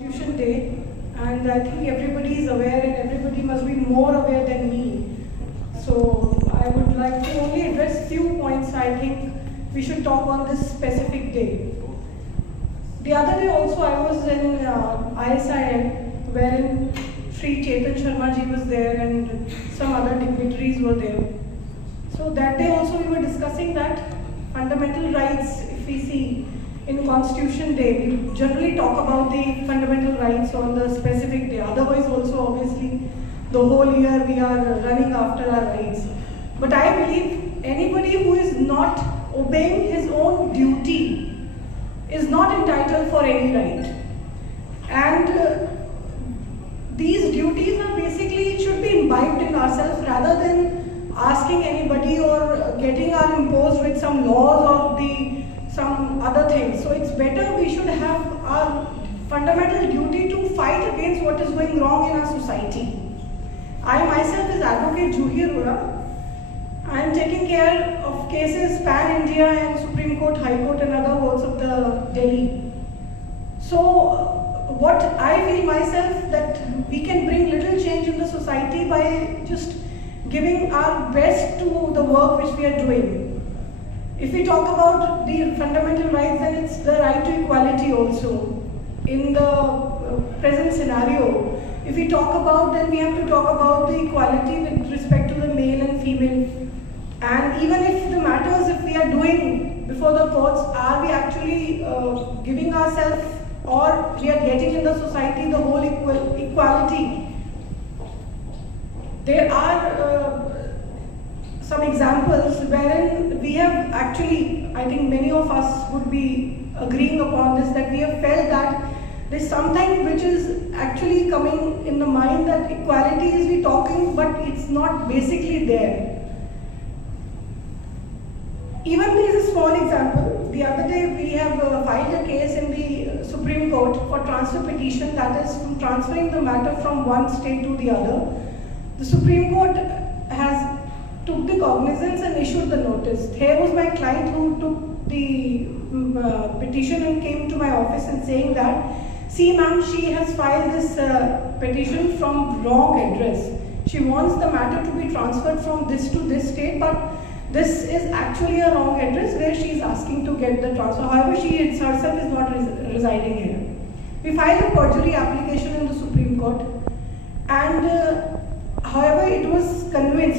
Constitution Day, and I think everybody is aware and everybody must be more aware than me. So I would like to only address few points I think we should talk on this specific day. The other day also I was in ISIL, wherein Sri Chetan Sharma ji was there and some other dignitaries were there. So that day also we were discussing that fundamental rights, if we see in Constitution Day, we generally talk about the fundamental rights on the specific day. Otherwise also obviously the whole year we are running after our rights. But I believe anybody who is not obeying his own duty is not entitled for any right. And these duties are basically, it should be imbibed in ourselves rather than asking anybody or getting our imposed with some laws or some other things. So it's better we should have our fundamental duty to fight against what is going wrong in our society. I myself is Advocate Juhi Arora. I am taking care of cases pan-India and Supreme Court, High Court and other wards of the Delhi. So what I feel myself that we can bring little change in the society by just giving our best to the work which we are doing. If we talk about the fundamental rights, then it's the right to equality also. In the present scenario, if we talk about, then we have to talk about the equality with respect to the male and female. And even if the matters, if we are doing before the courts, are we actually giving ourselves or we are getting in the society the whole equality? There are some examples wherein we have actually, I think many of us would be agreeing upon this, that we have felt that there's something which is actually coming in the mind that equality is we talking, but it's not basically there. Even there is a small example. The other day we have filed a case in the Supreme Court for transfer petition, that is from transferring the matter from one state to the other. The Supreme Court has took the cognizance and issued the notice. Here was my client who took the petition and came to my office and saying that, see ma'am, she has filed this petition from wrong address. She wants the matter to be transferred from this to this state, but this is actually a wrong address where she is asking to get the transfer. However, she herself is not residing here. We filed a perjury application in the Supreme Court, and however, it was convinced